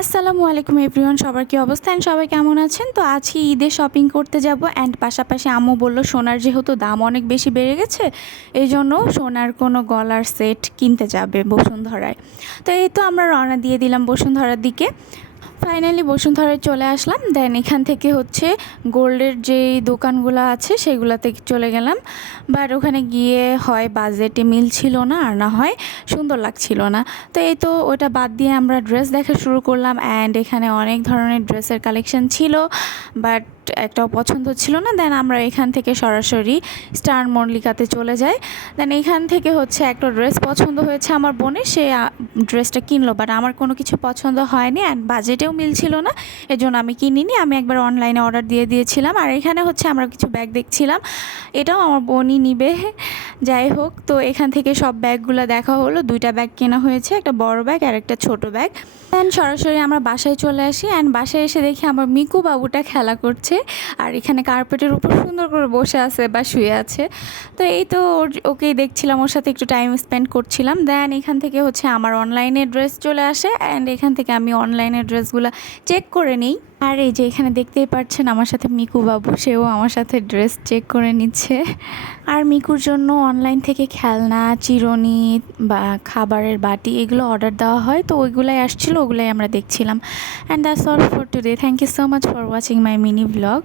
আসসালামু আলাইকুম এভরিওয়ান, সবার কি অবস্থা এন্ড সবাই কেমন আছেন? তো আজকে ঈদে শপিং করতে যাব অ্যান্ড পাশাপাশি আম্মু বলল সোনার যেহেতু দাম অনেক বেশি বেড়ে গেছে, এই জন্য সোনার কোনো গলার সেট কিনতে যাবে বসুন্ধরায়। তো এই তো আমরা রওনা দিয়ে দিলাম বসুন্ধরার দিকে। ফাইনালি বসুন্ধরায় চলে আসলাম। দেন এখান থেকে হচ্ছে গোল্ডের যেই দোকানগুলো আছে সেগুলোতে চলে গেলাম। বাট ওখানে গিয়ে হয় বাজেটে মিল ছিল না, আর না হয় সুন্দর লাগছিল না। তো এই তো ওটা বাদ দিয়ে আমরা ড্রেস দেখা শুরু করলাম অ্যান্ড এখানে অনেক ধরনের ড্রেসের কালেকশন ছিল, বাট একটাও পছন্দ ছিল না। দেন আমরা এখান থেকে সরাসরি স্টার মল্লিকাতে চলে যাই। দেন এখান থেকে হচ্ছে একটা ড্রেস পছন্দ হয়েছে আমার বোনের, সে ড্রেসটা কিনলো, বাট আমার কোনো কিছু পছন্দ হয়নি অ্যান্ড বাজেটেও মিলছিল না, এজন্য আমি কিনিনি। আমি একবার অনলাইনে অর্ডার দিয়ে দিয়েছিলাম। আর এখানে হচ্ছে আমরা কিছু ব্যাগ দেখছিলাম, এটাও আমার বোনই নিবে। যাই হোক, তো এখান থেকে সব ব্যাগগুলো দেখা হলো। দুইটা ব্যাগ কেনা হয়েছে, একটা বড় ব্যাগ আর একটা ছোট ব্যাগ। দেন সরাসরি আমরা বাসায় চলে আসি অ্যান্ড বাসায় এসে দেখি আমার মিকু বাবুটা খেলা করছে আর এখানে কার্পেটের উপর সুন্দর করে বসে আছে বা শুয়ে আছে। তো এই তো ওকেই দেখছিলাম, ওর সাথে একটু টাইম স্পেন্ড করছিলাম। দেন এখান থেকে হচ্ছে আমার অনলাইনে ড্রেস চলে আসে অ্যান্ড এখান থেকে আমি অনলাইনের ড্রেসগুলো চেক করে নিই। আর এই যে এখানে দেখতেই পাচ্ছেন আমার সাথে মিকু বাবু, সেও আমার সাথে ড্রেস চেক করে নিচ্ছে। আর মিকুর জন্য অনলাইন থেকে খেলনা, চিরুনি বা খাবারের বাটি এগুলো অর্ডার দেওয়া হয়, তো ওইগুলাই আসছিলো, ওগুলাই আমরা দেখছিলাম। And that's all for today. Thank you so much for watching my mini blog.